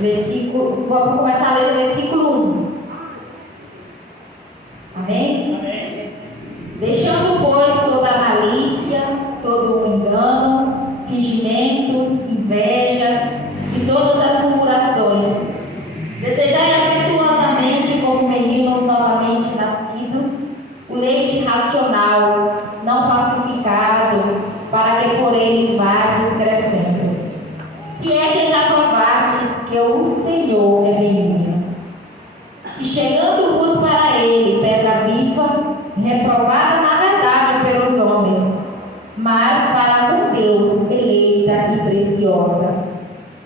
Vamos começar a ler o versículo 1. Amém? Amém. Deixando, pois, toda a malícia, todo o engano, fingimentos, invejas e todas as murmurações, desejai afetuosamente, como meninos novamente nascidos, o leite racional, não falsificado, para que por ele vades crescendo. Se é que já provastes que o Senhor é benigno. E chegando-vos para ele, pedra viva, reprovada na verdade pelos homens, mas para com Deus eleita e preciosa.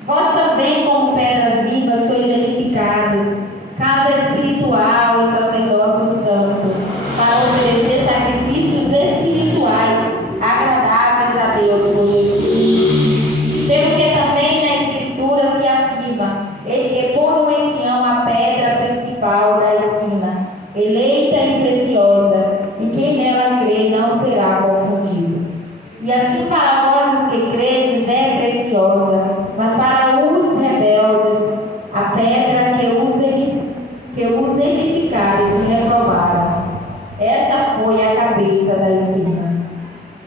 Vós também, como pedras vivas, sois edificados, casa espiritual e sacerdócio santo, para oferecer sacrifícios espirituais agradáveis a Deus por Jesus. Pelo que também na Escritura se afirma: eis que pondo em Sião a pedra principal da esquina, eleita e preciosa, e quem nela crê não será confundido. E assim para vós os que credes é preciosa, mas para os rebeldes, a pedra que os edificares e reprovaram. Essa foi a cabeça da espina.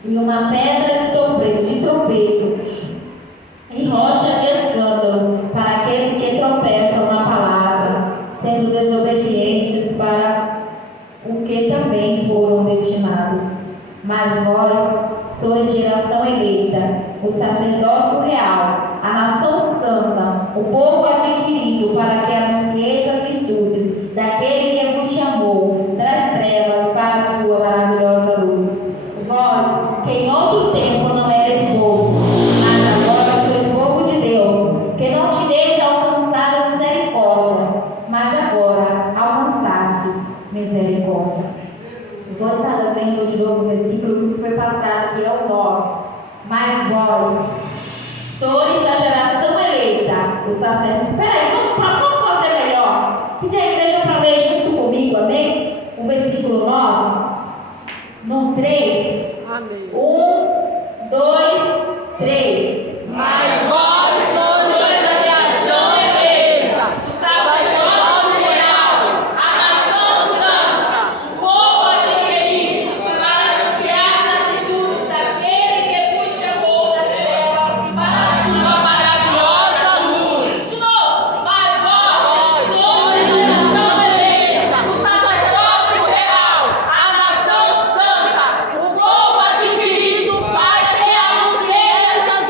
E uma pedra de tropeço e rocha de escândalo para aqueles que tropeçam na palavra, sendo desobedientes para o que também foram destinados. Mas vós sois geração eleita, o sacerdócio real, a nação santa, o povo adquirido, para que anuncieis as virtudes daquele que vos chamou das trevas para a sua maravilhosa luz. Vós, que em outro tempo não eres povo, mas agora sois povo de Deus, que não tireis alcançado misericórdia, mas agora alcançastes misericórdia. Vou estar lendo de novo o versículo que foi passado, que é o 9. Mas vós sois a geração eleita, o sacerdote. Peraí, vamos fazer melhor. Pedir a igreja para ler junto comigo, amém? O versículo 9. No 3. Amém. 1, 2, 3. Mas vós sois a geração eleita, o sacerdócio real, a nação santa, o povo adquirido, para anunciar as virtudes daquele que vos chamou das trevas para a sua maravilhosa luz. De novo, mas vós sois a geração eleita, o sacerdócio real, a nação santa, o povo adquirido, para que anuncieis as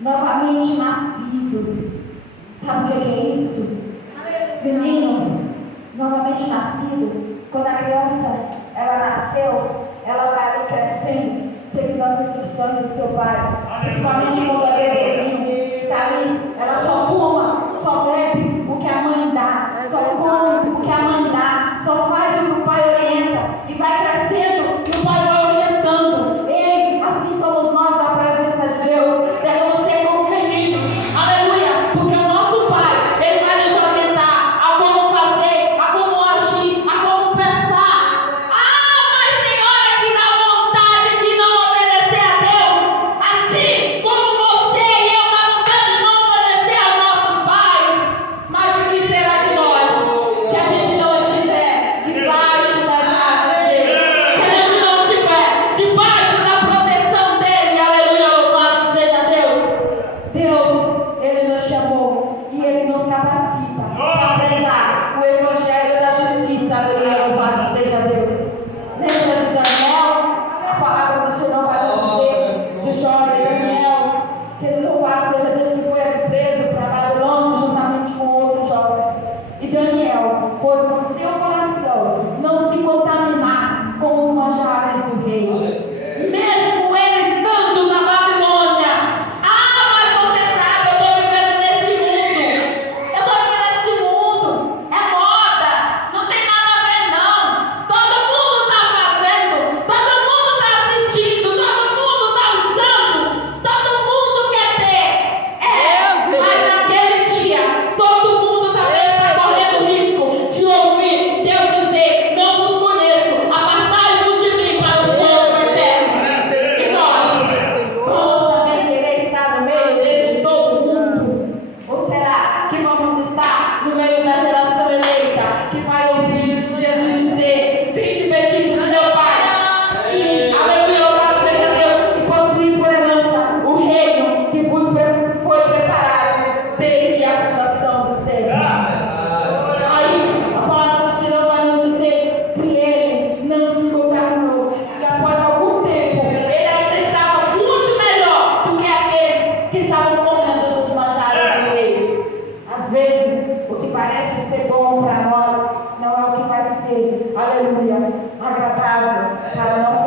novamente nascidos. Sabe o que é isso? Meninos, novamente nascido. Quando a criança, ela nasceu, ela vai ali crescendo, seguindo as instruções do seu pai. Principalmente quando a bebezinho está ali, ela só fuma, só bebe o que a mãe dá, só come o que a mãe dá, só faz o que o pai orienta, e vai crescendo e o pai vai orientando. Ei, assim somos nós da presença de Deus. Devemos ser compreendidos. Aleluia! Porque o nosso pai, ele vai nos orientar a como fazer, a como agir, a como pensar. Mas tem hora que dá vontade de não obedecer a Deus, assim como você e eu dá vontade de não obedecer aos nossos pais. Mas o que será de nós se a gente não estiver debaixo das asas dele? Se a gente não estiver debaixo da proteção dele? Aleluia, louvado seja Deus. Deus, ele nos chamou e ele nos capacita para pregar o evangelho da justiça. Aleluia, louvado seja Deus. Lembra de Daniel? A palavra do Senhor vai dizer do jovem Daniel, que ele louvado seja Deus, que foi preso para Babilônia juntamente com outros jovens. E Daniel pôs no seu coração não se contaminar com os manjares do rei. Mesmo ele estando na Babilônia. Mas você sabe, eu estou vivendo nesse mundo. Eu estou vivendo nesse mundo. É moda. Não tem nada a ver, não. Todo mundo está fazendo. Todo mundo está assistindo. Todo mundo está usando. Todo mundo quer ter. Mas naquele dia, todo mundo também está correndo risco de ouvir Deus dizer: não vos conheço. Apartai-vos de mim para o fogo eterno. E nós vamos também querer estar no meio desse todo mundo? Ou será que vamos estar no meio da geração eleita que vai ouvir Jesus dizer: vinde benditos de meu Pai, e aleluia, louvado seja Deus, e possuir por herança o reino que vos foi preparado desde a fundação dos tempos? Aí a palavra do Senhor vai nos dizer que ele não se contaminou, que após algum tempo ele ainda estava muito melhor do que aqueles que estavam comendo dos manjares do rei. Às vezes, o que parece ser bom para nós não é o que vai ser, aleluia, agradável para a nossa